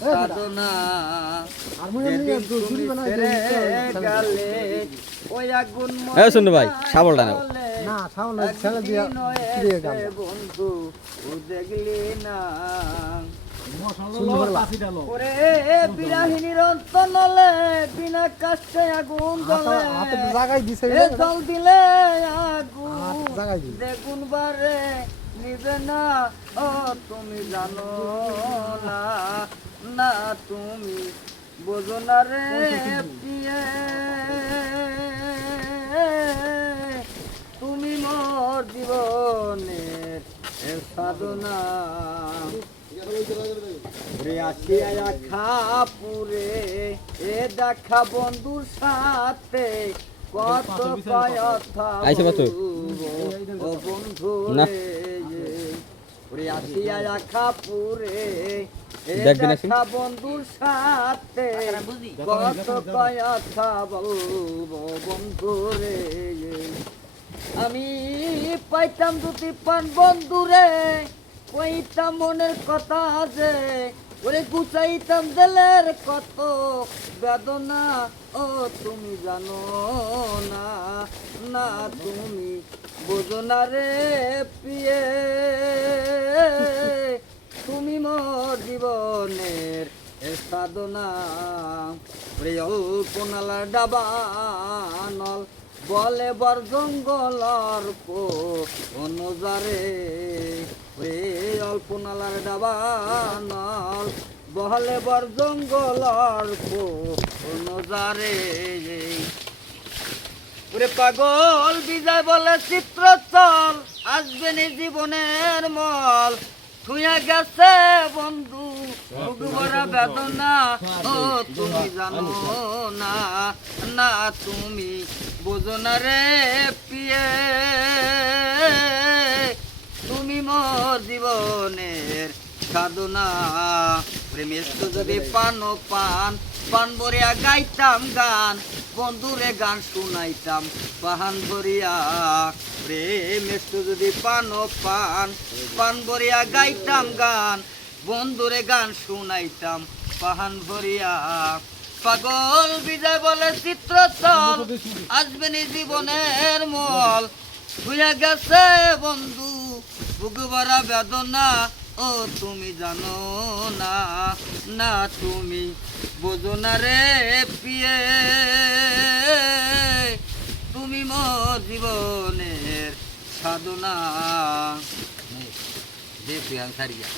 সাধনা। এ শুনু ভাই, শাবলটা নাও। না সামনে ছেলে দিয়া দিয়ে গান। বন্ধু ও দেখলি না। সুন্দর ওরে বিরাহিনী রন্তনলে বিনা কাষ্টে আগুন জ্বলে। হাতে জাগাই দিছে এ জল দিলে আগুন হাত জাগাই দিছে। দেখুন বারে নিবে না। ও তুমি জানো না। তুমি বোঝো না রে প্রিয়ে তুমি মোর জীবনের এ সাধনা। খাপুরে এ দেখা বন্ধুর সাথে কত কথা ও বন্ধু রে আসিয়া খাপুরে এ দেখবি না শুন? বন্ধুর সাথে। কত কথা বলব বন্ধু রে আমি পাইতাম দুটি পান বন্ধুরে কইতাম মনের কথা আছে ওরে গুছাইতাম দিলের কত বেদনা। ও তুমি জানো না না তুমি বোঝো না রে পিয়ে। তুমি মোর জীবনের সাধনা। অল্পনালার ডাবানল, বলে বর জঙ্গলর কো অনুজারে অল্পনালার ডাবানল বহলে বর জঙ্গলর অনুজারে ওরে পাগল, বিজয় বলে চিত্র চল আসবে জীবনের মল। ছুঁয়া গেছে বন্ধু বুক ভরা বেদনা। ও, তুমি জানো না না, তুমি বোঝো না রে পিয়ে। তুমি মোর জীবনের সাধনা। প্রেমের যাবে পান ও পান পান ভরিয়া গাইতাম গান, বন্ধুরে গান শুনাইতাম। পাহান ভরিয়া প্রেমের যদি পান ও পান পান ভরিয়া গাইতাম গান, বন্ধুরে গান শুনাইতাম। পাহান ভরিয়া পাগল বিজয় বলে চিত্র চল আসবে নি জীবনের মল। হইয়া গেছে বন্ধু বুক বেদনা ও তুমি জানো না না তুমি বোঝো না রে পিয়ে। তুমি মোর জীবনের সাধনা। দে প্রিয়াং সারিয়া।